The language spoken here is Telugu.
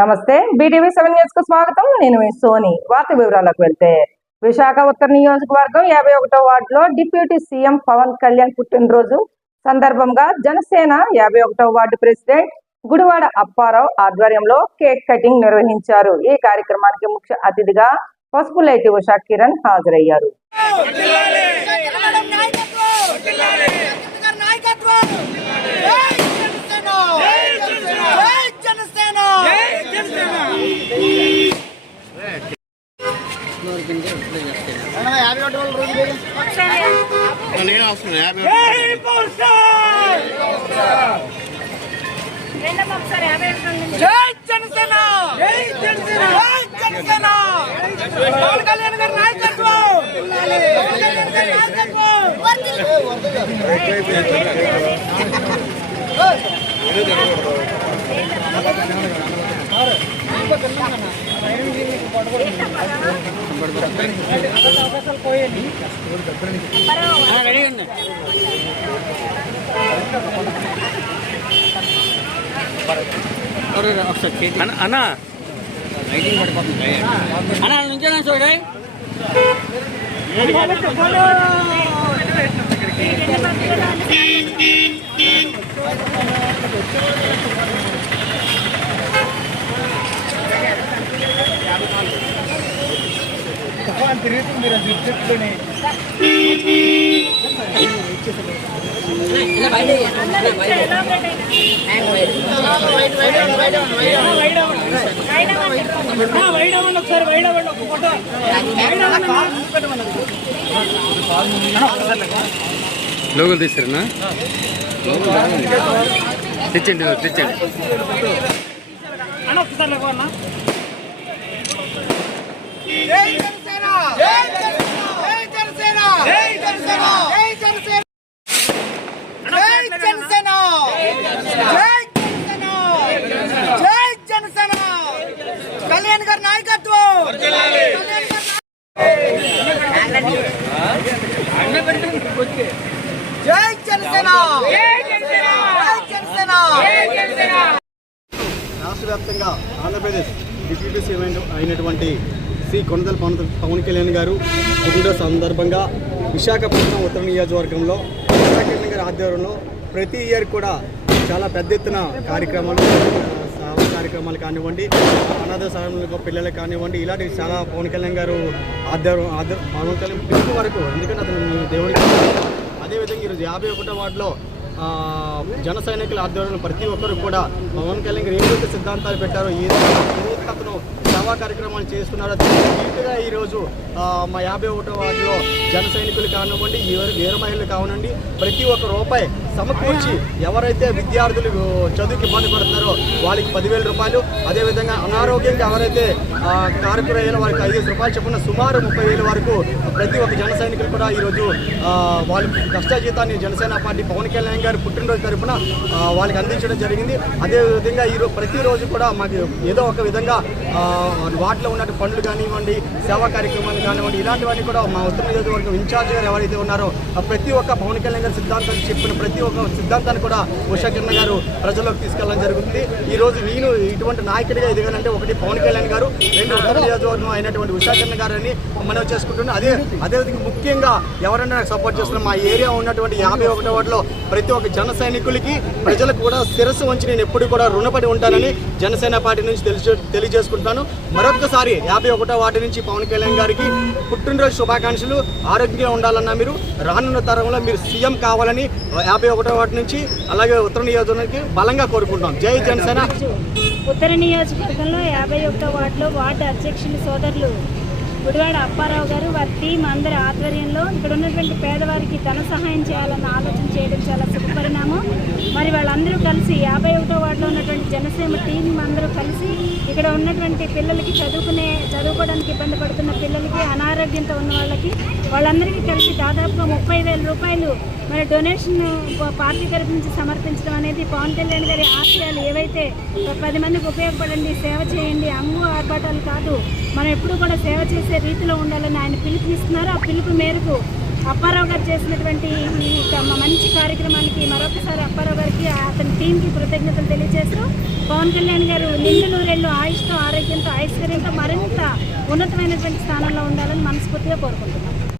నమస్తే. బీటీవీ సెవెన్ న్యూస్కు స్వాగతం. నేను మీ సోని. వార్త వివరాలకు వెళ్తే విశాఖ ఉత్తర నియోజకవర్గం యాభై ఒకటో వార్డులో డిప్యూటీ సీఎం పవన్ కళ్యాణ్ పుట్టినరోజు సందర్భంగా జనసేన యాభై ఒకటో వార్డు ప్రెసిడెంట్ గుడివాడ అప్పారావు ఆధ్వర్యంలో కేక్ కటింగ్ నిర్వహించారు. ఈ కార్యక్రమానికి ముఖ్య అతిథిగా పసుపు లైటి ఉషా కిరణ్ హాజరయ్యారు జగన్ నాయకత్వం జగన్ నాయకత్వం జై జనసేన జై జనసేన నేను వస్తున్నా యాభై జై పౌరుషం జై జనసేన! జై జనసేన! జై జనసేన! పవన్ కళ్యాణ్ గారి నాయకత్వం! పవన్ కళ్యాణ్ గారి నాయకత్వం అన్నా అన్నా. నుంచే చూడండి తెచ్చండి తెచ్చండి జనసేన జై జనసేన జై జనసేన జై జనసేన జై జనసేన జై జనసేన కళ్యాణ్ గారి నాయకత్వం జై జనసేన రాష్ట్ర వ్యాప్తంగా ఆంధ్రప్రదేశ్ డిప్యూటీ సీఎం అయినటువంటి శ్రీ కొండదల పవన్ పవన్ కళ్యాణ్ గారు పుట్టినరోజు సందర్భంగా విశాఖపట్నం ఉత్తర నియోజకవర్గంలో విశాఖపట్నం గారి ఆధ్వర్యంలో ప్రతి ఇయర్ కూడా చాలా పెద్ద ఎత్తున కార్యక్రమాలు కార్యక్రమాలు కానివ్వండి అనాథ సాధనలకు పిల్లలకు కానివ్వండి ఇలాంటివి చాలా పవన్ కళ్యాణ్ గారు ఆధ్వర్యం ఆధ్వర్యం పవన్ కళ్యాణ్ పిలుపు వరకు. ఎందుకంటే అతను దేవుడికి అదేవిధంగా ఈరోజు యాభై ఒకటో వార్డులో జన సైనికుల ఆధ్వర్యంలో ప్రతి ఒక్కరు కూడా పవన్ కళ్యాణ్ గారు ఏదైతే సిద్ధాంతాలు పెట్టారో ఏదైతే ఏదైతే అతను సేవా కార్యక్రమాలు చేస్తున్నారో. పూర్తిగా ఈరోజు మా యాభై ఒకటో వార్డులో జన సైనికులు కానివ్వండి వీర మహిళలు కానివ్వండి ప్రతి ఒక్క రూపాయి సమకూర్చి ఎవరైతే విద్యార్థులు చదువుకి ఇబ్బంది పడుతున్నారో వాళ్ళకి పదివేల రూపాయలు అదేవిధంగా అనారోగ్యంగా ఎవరైతే ఆ, వారికి వాళ్ళకి ఐదు రూపాయలు చొప్పున సుమారు ముప్పై వేల వరకు ప్రతి ఒక్క జన సైనికులు కూడా ఈరోజు ఆ, వాళ్ళ కష్టజీతాన్ని జనసేన పార్టీ పవన్ కళ్యాణ్ గారి పుట్టినరోజు తరపున వాళ్ళకి అందించడం జరిగింది. అదేవిధంగా ఈరోజు ప్రతిరోజు కూడా మాకు ఏదో ఒక విధంగా వాటిలో ఉన్న పనులు కానివ్వండి సేవా కార్యక్రమాలు కానివ్వండి ఇలాంటివన్నీ కూడా మా ఉత్తర నియోజకవర్గం ఇన్ఛార్జ్ గారు ఎవరైతే ఉన్నారో ప్రతి ఒక్క పవన్ కళ్యాణ్ గారి సిద్ధాంతం చెప్పిన ప్రతి ఒక్క సిద్ధాంతాన్ని కూడా ఉషా కిరణ్ గారు ప్రజల్లోకి తీసుకెళ్ళడం జరుగుతుంది. ఈ రోజు నేను ఇటువంటి నాయకుడిగా ఎదిగానంటే ఒకటి పవన్ కళ్యాణ్ గారు రెండు ఉత్తర నియోజకవర్గం అయినటువంటి ఉషా కిరణ్ మనం చేసుకుంటున్నాం అదే అదేవిధంగా ముఖ్యంగా ఎవరైనా నాకు సపోర్ట్ చేస్తున్న మా ఏరియా ఉన్నటువంటి యాభై ఒకటో వాటిలో ప్రతి ఒక్క జన సైనికులకి ప్రజలకు కూడా శిరస్సు వంచి నేను ఎప్పుడు కూడా రుణపడి ఉంటానని జనసేన పార్టీ నుంచి తెలిసి తెలియజేసుకుంటున్నాను మరొకసారి యాభై ఒకటో వాటి నుంచి పవన్ కళ్యాణ్ గారికి పుట్టినరోజు శుభాకాంక్షలు. ఆరోగ్యంగా ఉండాలన్నా మీరు రానున్న తరంలో మీరు సీఎం కావాలని యాభై ఒకటో వాటి నుంచి అలాగే ఉత్తర నియోజకవర్గానికి బలంగా కోరుకుంటున్నాం. జై జనసేన. ఉత్తర నియోజకవర్గంలో యాభై ఒకటో వార్డులో వార్డు అధ్యక్షులు సోదరులు గుడివాడ అప్పారావు గారు వారి టీం అందరి ఆధ్వర్యంలో ఇక్కడ ఉన్నటువంటి పేదవారికి ధన సహాయం చేయాలన్న ఆలోచన చేయడం చాలా శుభపరిణామం. మరి వాళ్ళందరూ కలిసి యాభై ఒకటో వార్డులో ఉన్నటువంటి జనసేన టీం అందరూ కలిసి ఇక్కడ ఉన్నటువంటి పిల్లలకి చదువుకునే చదువుకోవడానికి ఇబ్బంది పడుతున్న పిల్లలకి అనారోగ్యంతో ఉన్న వాళ్ళకి వాళ్ళందరికీ కలిసి దాదాపుగా ముప్పై వేల రూపాయలు మరి డొనేషన్ పార్టీ తరఫు నుంచి సమర్పించడం అనేది పవన్ కళ్యాణ్ గారి ఆశయాలు ఏవైతే పది మందికి ఉపయోగపడండి సేవ చేయండి అంగు ఆర్భాటాలు కాదు మనం ఎప్పుడు కూడా సేవ చేసే రీతిలో ఉండాలని ఆయన పిలుపునిస్తున్నారు. ఆ పిలుపు మేరకు అప్పారావు గారు చేసినటువంటి ఈ మంచి కార్యక్రమానికి మరొకసారి అప్పారావు గారికి అతని టీంకి కృతజ్ఞతలు తెలియజేస్తూ పవన్ కళ్యాణ్ గారు నిండు నూరేళ్ళు ఆయుష్తో ఆరోగ్యంతో ఐశ్వర్యంతో మరింత ఉన్నతమైనటువంటి స్థానంలో ఉండాలని మనస్ఫూర్తిగా కోరుకుంటున్నాం.